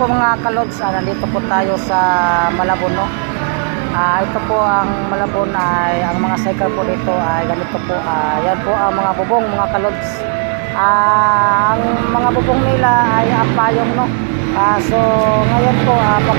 po mga kalods, nandito po tayo sa Malabon, no? Ito po ang Malabon ay ang mga cycle po dito ay ganito po. Yan po ang mga bubong mga kalods. Ang mga bubong nila ay apayong, no? So ngayon po pag